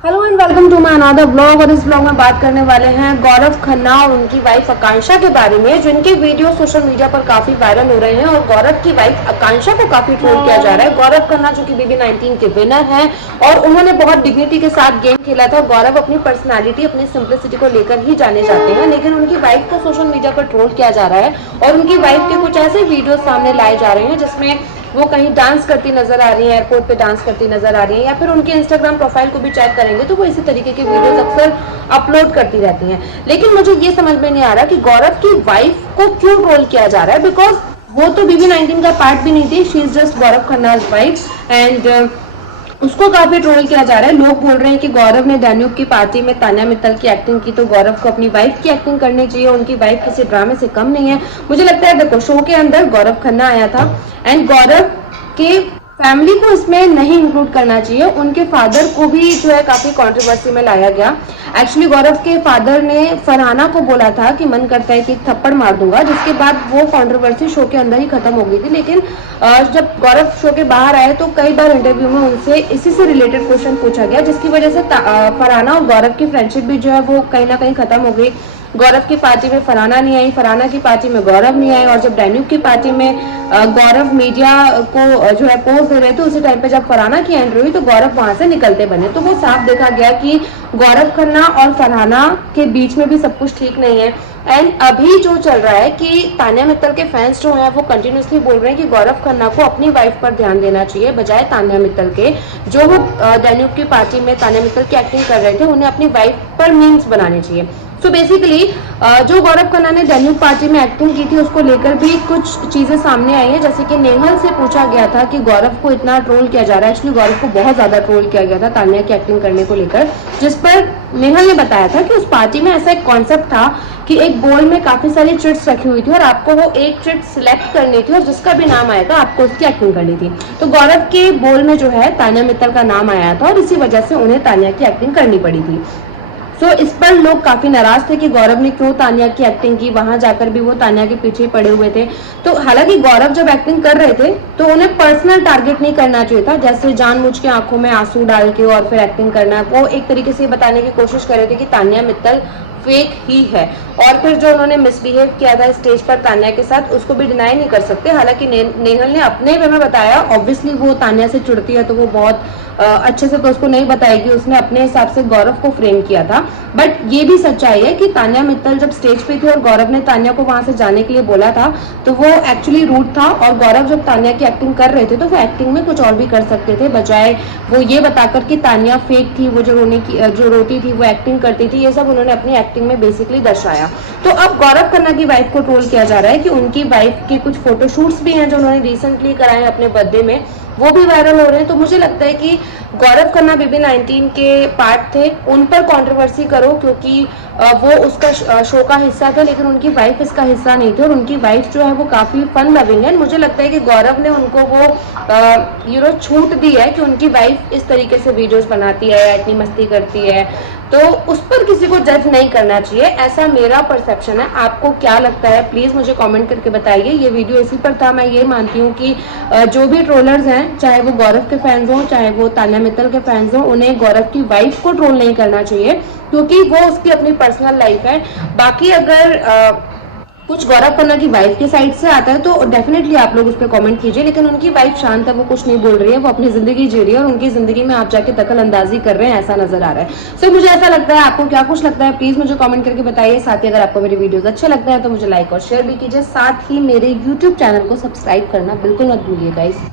Hello and welcome to my another blog. और इस blog में बात करने वाले हैं गौरव खन्ना और उनकी वाइफ आकांक्षा के बारे में, जिनके वीडियो सोशल मीडिया पर काफी वायरल हो रहे हैं और गौरव की वाइफ आकांक्षा को काफी ट्रोल किया जा रहा है। गौरव खन्ना जो कि BB19 के विनर हैं और उन्होंने बहुत डिग्निटी के साथ गेम खेला था। गौरव अपनी पर्सनैलिटी, अपनी सिंप्लिसिटी को लेकर ही जाने जाते हैं, लेकिन उनकी वाइफ को सोशल मीडिया पर ट्रोल किया जा रहा है और उनकी वाइफ के कुछ ऐसे वीडियो सामने लाए जा रहे हैं जिसमें वो कहीं डांस करती नजर आ रही है, एयरपोर्ट पे डांस करती नजर आ रही है, या फिर उनके इंस्टाग्राम प्रोफाइल को भी चेक करेंगे तो वो इसी तरीके के वीडियोस अक्सर अपलोड करती रहती हैं। लेकिन मुझे ये समझ में नहीं आ रहा कि गौरव की वाइफ को क्यों ट्रोल किया जा रहा है, बिकॉज वो तो BB19 का पार्ट भी नहीं थी। She is just Gaurav Khanna's wife and उसको काफी ट्रोल किया जा रहा है। लोग बोल रहे हैं कि गौरव ने डैन्यूब की पार्टी में तान्या मित्तल की एक्टिंग की तो गौरव को अपनी वाइफ की एक्टिंग करनी चाहिए, उनकी वाइफ किसी ड्रामे से कम नहीं है। मुझे लगता है देखो, शो के अंदर गौरव खन्ना आया था एंड गौरव के फैमिली को इसमें नहीं इंक्लूड करना चाहिए। उनके फादर को भी जो है काफी कंट्रोवर्सी में लाया गया। एक्चुअली गौरव के फादर ने फरहाना को बोला था कि मन करता है कि एक थप्पड़ मार दूंगा, जिसके बाद वो कंट्रोवर्सी शो के अंदर ही खत्म हो गई थी। लेकिन जब गौरव शो के बाहर आए तो कई बार इंटरव्यू में उनसे इसी से रिलेटेड क्वेश्चन पूछा गया, जिसकी वजह से फरहाना और गौरव की फ्रेंडशिप भी जो है वो कहीं ना कहीं खत्म हो गई। गौरव की पार्टी में फरहाना नहीं आई, फरहाना की पार्टी में गौरव नहीं आए, और जब डैन्यूब की पार्टी में गौरव मीडिया को जो है पोज दे रहे थे, उसी टाइम पे जब फरहाना की एंट्री हुई तो गौरव वहां से निकलते बने। तो वो साफ देखा गया कि गौरव खन्ना और फरहाना के बीच में भी सब कुछ ठीक नहीं है। एंड अभी जो चल रहा है कि तान्या मित्तल के फैंस जो हैं वो कंटिन्यूसली बोल रहे हैं कि गौरव खन्ना को अपनी वाइफ पर ध्यान देना चाहिए बजाय तान्या मित्तल के। जो वो डैन्यूब की पार्टी में तान्या मित्तल की एक्टिंग कर रहे थे, उन्हें अपनी वाइफ पर मीम्स बनाने चाहिए। सो बेसिकली जो गौरव खन्ना ने डैन्यूब पार्टी में एक्टिंग की थी उसको लेकर भी कुछ चीजें सामने आई हैं, जैसे कि नेहल से पूछा गया था कि गौरव को इतना ट्रोल किया जा रहा है। एक्चुअली गौरव को बहुत ज्यादा ट्रोल किया गया था तान्या की एक्टिंग करने को लेकर, जिस पर नेहल ने बताया था कि उस पार्टी में ऐसा एक कॉन्सेप्ट था कि एक बोल में काफी सारी चिट्स रखी हुई थी और आपको वो एक चिट सिलेक्ट करनी थी और जिसका भी नाम आएगा आपको उसकी एक्टिंग करनी थी। तो गौरव के बोल में जो है तान्या मित्तल का नाम आया था और इसी वजह से उन्हें तान्या की एक्टिंग करनी पड़ी थी। तो इस पर लोग काफी नाराज थे कि गौरव ने क्यों तान्या की एक्टिंग की, वहां जाकर भी वो तान्या के पीछे पड़े हुए थे। तो हालांकि गौरव जब एक्टिंग कर रहे थे तो उन्हें पर्सनल टारगेट नहीं करना चाहिए था, जैसे जानबूझ के आंखों में आंसू डाल के और फिर एक्टिंग करना। वो एक तरीके से बताने की कोशिश कर रहे थे कि तान्या मित्तल फेक ही है। और फिर जो उन्होंने मिसबिहेव किया था स्टेज पर तान्या के साथ, उसको भी डिनाई नहीं कर सकते। हालांकि नेहल ने अपने वे में बताया, ऑब्वियसली वो तान्या से चिढ़ती है तो वो बहुत अच्छे से तो उसको नहीं बताएगी, उसने अपने हिसाब से गौरव को फ्रेम किया था। बट ये भी सच्चाई है कि तान्या मित्तल जब स्टेज पे थी और गौरव ने तान्या को वहां से जाने के लिए बोला था तो वो एक्चुअली रूट था, और गौरव जब तान्या की एक्टिंग कर रहे थे तो वो एक्टिंग में कुछ और भी कर सकते थे, बजाय वो ये बताकर कि तान्या फेक थी, वो जो रोती थी वो एक्टिंग करती थी। ये सब उन्होंने अपनी एक्टिंग में बेसिकली दर्शाया। तो अब गौरव खन्ना की वाइफ को ट्रोल किया जा रहा है कि उनकी वाइफ के कुछ फोटोशूट्स भी हैं जो उन्होंने रिसेंटली कराए अपने बर्थडे में, वो भी वायरल हो रहे हैं। तो मुझे लगता है कि गौरव खन्ना BB19 के पार्ट थे, उन पर कंट्रोवर्सी करो क्योंकि वो उसका शो का हिस्सा थे, लेकिन उनकी वाइफ इसका हिस्सा नहीं थी और उनकी वाइफ जो है वो काफी फन लविंग है। मुझे लगता है कि गौरव ने उनको वो छूट दी है कि उनकी वाइफ इस तरीके से वीडियोस बनाती है, इतनी मस्ती करती है, तो उस पर किसी को जज नहीं करना चाहिए, ऐसा मेरा परसेप्शन है। आपको क्या लगता है प्लीज मुझे कमेंट करके बताइए। ये वीडियो इसी पर था। मैं ये मानती हूँ कि जो भी ट्रोलर्स हैं, चाहे वो गौरव के फैंस हों चाहे वो तान्या मित्तल के फैंस हों, उन्हें गौरव की वाइफ को ट्रोल नहीं करना चाहिए क्योंकि वो उसकी अपनी पर्सनल लाइफ है। बाकी अगर कुछ गौरव खन्ना की वाइफ के साइड से आता है तो डेफिनेटली आप लोग उस पर कमेंट कीजिए, लेकिन उनकी वाइफ शांत है, वो कुछ नहीं बोल रही है, वो अपनी जिंदगी जी रही है और उनकी जिंदगी में आप जाके दखल अंदाजी कर रहे हैं, ऐसा नजर आ रहा है। सो मुझे ऐसा लगता है। आपको क्या कुछ लगता है प्लीज मुझे कमेंट करके बताइए। साथ ही अगर आपको मेरी वीडियोस अच्छे लगते हैं तो मुझे लाइक और शेयर भी कीजिए, साथ ही मेरे यूट्यूब चैनल को सब्सक्राइब करना बिल्कुल मत भूलिए गाइस।